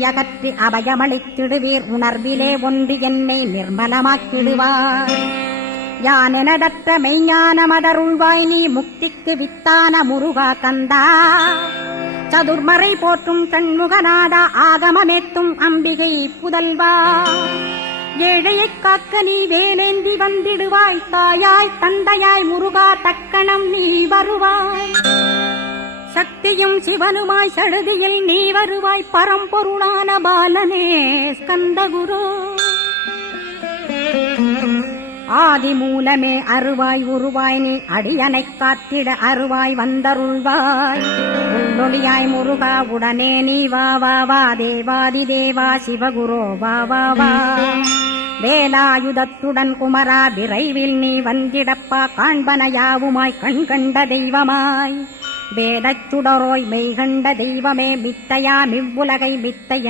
அகற்றி அபயமளித்திடுவீர் உணர்விலே ஒன்று என்னை நிர்மலமாக்கிடுவார். யானெனதற்ற மெய்ஞான மதருள்வாய் நீ முக்திக்கு வித்தான முருகா கந்தா. சதுர்மறை போற்றும் கண்முகநாதா ஆகமமேத்தும் அம்பிகை புதல்வா. ஏழையைக் காக்க நீ வேலேந்தி வந்திடுவாய். தாயாய் தந்தையாய் முருகா தக்கணம் நீ வருவாய். சக்தியும் சிவனுமாய் சடுதியில் நீ வருவாய். பரம்பொருளான பாலனே ஸ்கந்தகுரு. ஆதி மூலமே அருவாய் உருவாய் நீ அடியனைக் காத்திட அருவாய் வந்தருள்வாய். உள்ளொளியாய் முருகா உடனே நீ வா வா வா. தேவாதி தேவா சிவகுரோ வா வா வா. வேலாயுதத்துடன் குமரா விரைவில் நீ வந்திடப்பா. காண்பன யாவுமாய் கண் கண்ட தெய்வமாய் வேதச்சுடரோய் மெய்கண்ட தெய்வமே மித்தையா மிவ்வுலகை மித்தை